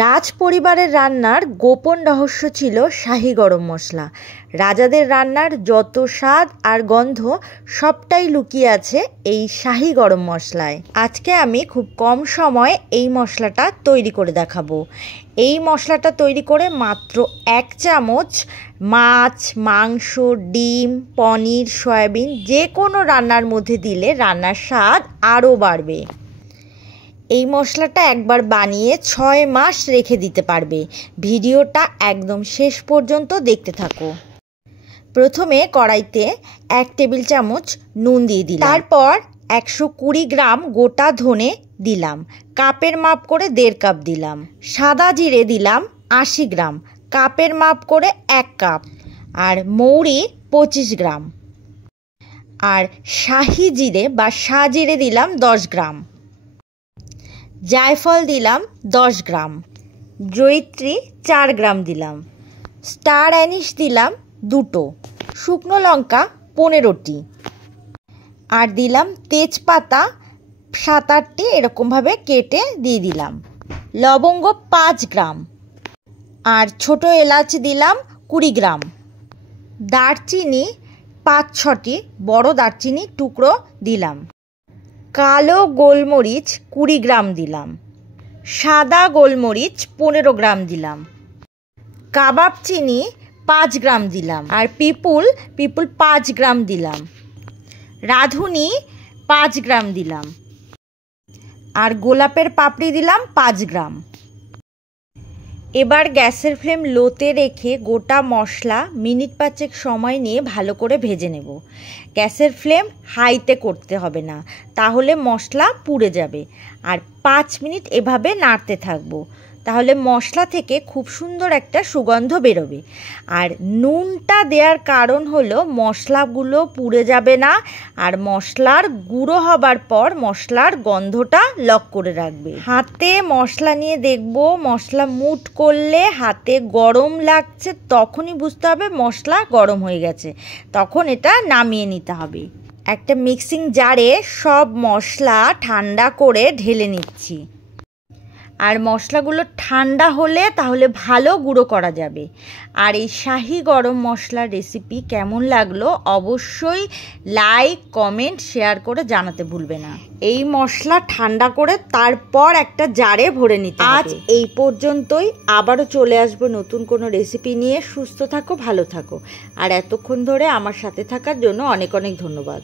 রাজ পরিবারের রান্নার গোপন রহস্য ছিল শাহী গরম মশলা। রাজাদের রান্নার যত স্বাদ আর গন্ধ সবটাই লুকিয়ে আছে এই শাহী গরম মশলায়। আজকে আমি খুব কম সময়ে এই মশলাটা তৈরি করে দেখাবো। এই মশলাটা তৈরি করে মাত্র 1 চামচ মাছ, মাংস, ডিম, পনির, সয়াবিন যে কোনো রান্নার মধ্যে দিলে রান্নার স্বাদ আরও বাড়বে। এই মশলাটা একবার বানিয়ে 6 মাস রেখে দিতে পারবে। ভিডিওটা একদম শেষ পর্যন্ত দেখতে থাকো। প্রথমে কড়াইতে 1 টেবিল চামচ নুন দিয়ে দিলাম। তারপর 120 গ্রাম গোটা ধনে দিলাম। কাপের মাপ করে 1.5 কাপ দিলাম। সাদা জিরে দিলাম 80 গ্রাম, কাপের মাপ করে 1 কাপ। আর মৌরি 25 গ্রাম। আর শাহি জিরে বা সাজিরে দিলাম 10 গ্রাম। জায়ফল দিলাম 10 গ্রাম। জয়িত্রী 4 গ্রাম দিলাম। স্টার অ্যানিস দিলাম 2টো। শুকনো লঙ্কা 15টি। আর দিলাম তেজপাতা 7-8টি এরকমভাবে কেটে দিয়ে দিলাম। লবঙ্গ 5 গ্রাম। আর ছোট এলাচ দিলাম 20 গ্রাম। দারচিনি 5-6টি বড় দারচিনি টুকরো দিলাম। কালো গোলমরিচ 20 গ্রাম দিলাম। সাদা গোলমরিচ 15 গ্রাম দিলাম। কাবাব চিনি 5 গ্রাম দিলাম। আর পিপুল 5 গ্রাম দিলাম। রাঁধুনি 5 গ্রাম দিলাম। আর গোলাপের পাপড়ি দিলাম 5 গ্রাম। এবার গ্যাসের ফ্লেম লোতে রেখে গোটা মশলা মিনিট 5 সময় নিয়ে ভালো করে ভেজে নেব। গ্যাসের ফ্লেম হাইতে করতে হবে না, তাহলে মশলা পুড়ে যাবে। আর 5 মিনিট এভাবে নাড়তে থাকবো, তাহলে মশলা থেকে খুব সুন্দর একটা সুগন্ধ বেরোবে। আর নুনটা দেওয়ার কারণ হলো মশলাগুলো পুড়ে যাবে না, আর মশলার গুঁড়ো হবার পর মশলার গন্ধটা লক করে রাখবে। হাতে মশলা নিয়ে দেখব, মশলা মুঠ করলে হাতে গরম লাগছে, তখনই বুঝতে হবে মশলা গরম হয়ে গেছে, তখন এটা নামিয়ে নিতে হবে। একটা মিক্সিং জারে সব মশলা ঠান্ডা করে ঢেলে নিচ্ছি। আর মশলাগুলো ঠান্ডা হলে তাহলে ভালো গুঁড়ো করা যাবে। আর এই শাহী গরম মশলার রেসিপি কেমন লাগলো অবশ্যই লাইক, কমেন্ট, শেয়ার করে জানাতে ভুলবে না। এই মশলা ঠান্ডা করে তারপর একটা জারে ভরে নিতে হবে। আজ এই পর্যন্তই, আবারও চলে আসবো নতুন কোনো রেসিপি নিয়ে। সুস্থ থাকো, ভালো থাকো। আর এতক্ষণ ধরে আমার সাথে থাকার জন্য অনেক অনেক ধন্যবাদ।